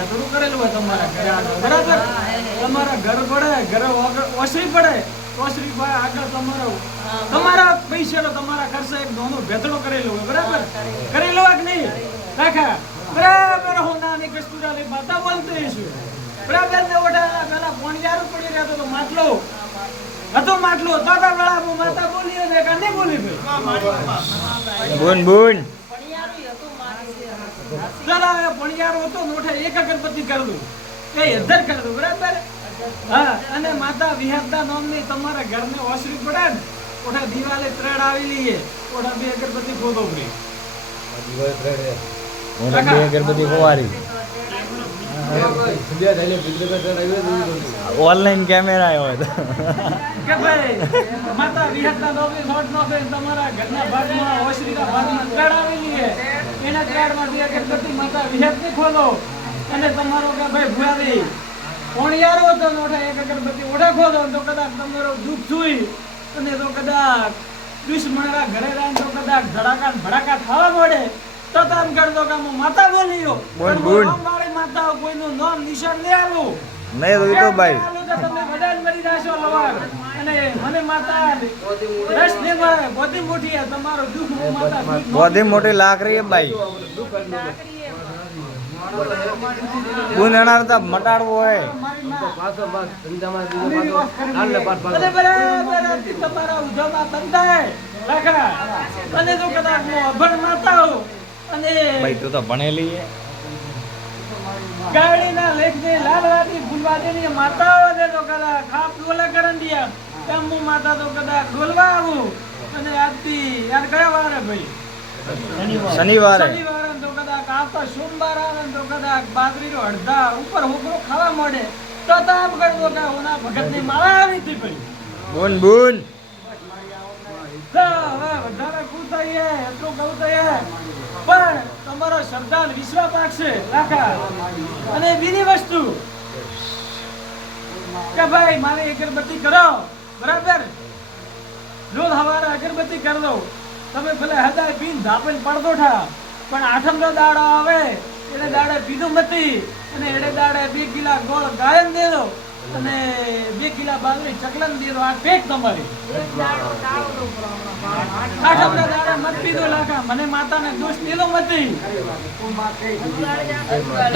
ભેતરું કરેલું હોય તમારા ઘરે આગળ. બરાબર? તમારા ઘર પડે ઘરે ઓસરી પડે ઓસરી પાસે આગળ તમારો તમારા પૈસા તમારા ખર્ચે એક નાનો ભેતડો કરેલો હોય. બરાબર? કરેલો હોય કે નહીં? કાકા બરાબર હું નાની કસ્તુરાની માતા બોલતી છું. બરાબર? ને ઓઢા પેલા પોણિયારું પડી રહેતો તો માટલો. હતો માટલો. તો તો પેલા હું માતા બોલી ને કે નહીં બોલી બુન બુન. એ ભણિયારો હતો મોઢે એક અગરબત્તી કરી દઉં એ હજાર કરી દઉં બરાબર? હા અને માતા વિહરતા નામની તમારા ઘરને ઓસરી પડે ને ઓઢા દિવાલે ત્રણ આવેલી છે ઓઢા બે અગરબત્તી ખોદો પડી હું તો બે અગરબત્તી કુંવારી ઓનલાઈન કેમેરા આવ્યો હતો કે ભાઈ માતા તમારા ઘરના ભાગમાં ઓસરીના ભાગમાં ત્રણ આવેલી છે એના ત્રણમાં બે અગરબત્તી માતા વિહરતી ખોલો. અને તમારો કે ભાઈ ભુવારી પોણિયારો હતો ને ઓઢા એક અગરબત્તી ઓઢા ખોલો તો કદાચ તમારો દુઃખ જોઈ અને તો કદાચ દુશ્મનરા ઘરે રહે તો કદાચ ધડાકા ભડાકા થવા મળે. તો તમે કરતો કે હું માતા બોલ્યો. બોલ, બોલ. વાળી માતા કોઈનું નામ નિશાન લે આલું નહીં તો તો ભાઈ બધા મોટી લાકડી ભાઈ મટાડવો હોય ભાઈ તું તો ભણેલી ગાડીના લેખને લાલવાથી ફૂલવાદીની માતાઓ ને તો કદા ખાપ ડોલા કરન દિયા. એમ હું માતા તો કદા ડોલવા આવું. અને આજથી યાર કયા વારે ભાઈ? શનિવારે. શનિવારે. તો કદા આવતા સોમવાર આવે ને તો કદાચ બાજરીનો અડધા ઉપર હોકરો ખાવા મળે. તો તાપ કરતો કે ઓના ભગતની માળા આવી હતી ભાઈ. બોન બોન વધારે કૂતાઈએ એટલું કહું તો એ પણ તમારો અને વિશ્વાસ પાકશે લાખા અને બીજી વસ્તુ કે ભાઈ, મારે અગરબત્તી કરો. બરાબર? રોજ હવારે અગરબત્તી કરી દો તમે ભલે હદાય પીન ધાપીને પડદો ઠા પણ આઠમનો દાડો આવે. એને દાડે પીધું નથી. અને એને દાડે બે કિલા ગોળ દો અને બે કિલા બાજરી ચકલન દીધો આ પેક તમારી. આઠમના દાડે મત પીધો લાખા. મને માતાને દોષ દીધો નથી.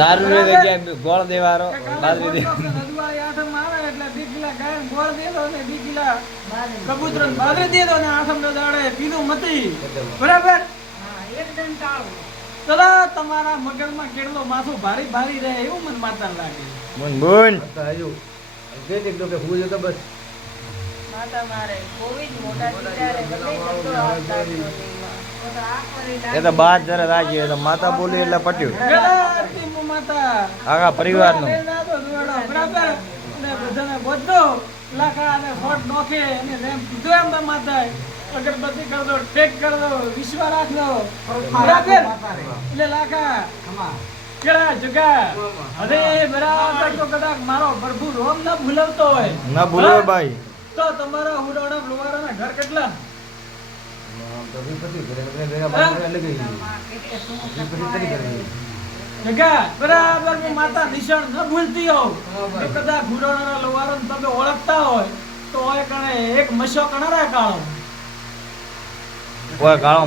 દારૂ ની જગ્યાએ ગોળ દેવારો બાજરી દે આઠમ આવે એટલે બે કિલા ગાયન ગોળ દે ને બે કિલા કબૂતર બાજરી દે ને આઠમના દાડે પીધું નથી. બરાબર? ચલો તમારા મગજમાં કેટલો માથું ભારી ભારી રહે એવું મને માતા લાગે. બુન બુન એ તો બાદ જરા રાખી તો માતા બોલી એટલે પટ્યું. આખા પરિવારનું. ના તો અગરબત્તી કર દો ટેક કર દો વિશ્વા રાખ. દો એટલે લાખા. કેળા જગા અરે બરાબર તો કદાચ મારો પ્રભુ રોમ ના ભૂલવતો હોય. ના ભૂલો ભાઈ. તો તમારા હુડાડા લુવારાના ઘર કેટલા? જગા બરાબર હું માતા નિશાળ ન ભૂલતી હોઉં તો કદાચ હુડાડાના લુવારો તમે ઓળખતા હોય તો હોય કણે એક મશો કણારા કાળો. કોઈ કાળો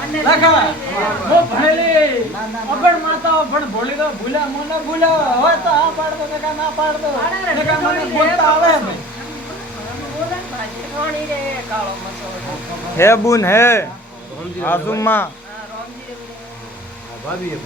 બહુ ભણેલી અગણ માતાઓ પણ ભોળી તો ભૂલ્યા મો ન ભૂલ્યા હોય. તો આ પાડતો ને કા ના પાડતો. ને કા મને બોલતા આવે હે બુન હે. ભાભી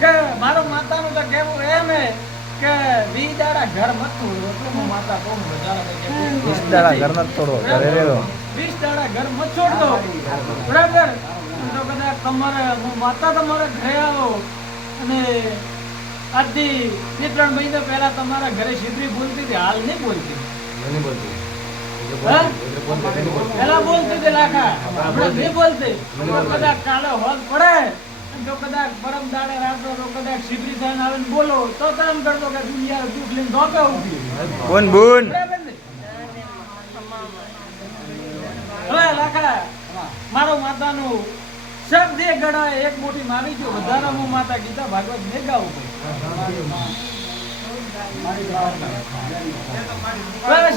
કે મારો માતાનું તો કેવું એમ કે વી દાડા ઘર મતું એટલું હું માતા કહું વધારે વીસ દાડા ઘર નથી તોડો ઘરે રહેલો વીસ દાડા ઘર મત છોડતો બરાબર. તો કદાચ તમારે હું માતા તમારે ઘરે આવો અને આજથી બે ત્રણ મહિના પહેલા તમારા ઘરે શીતરી બોલતી હતી હાલ નહીં બોલતી. હા? પહેલા બોલતી હતી લાખા. હમણાં નહીં બોલતી કદાચ કાલે હોલ પડે જો કદાચ પરમ દાડે રાતો તો કદાચ શીતરી થઈને આવીને બોલો તો તો કરતો કે દુનિયા દુઃખ લઈને ધોકે ઊભી બોન બોન. હવે લાખા મારો માતાનું શબ્દ એક ગણાય એક મોટી મારી છું વધારે હું માતા ગીતા ભાગવત ને ગાવું. હવે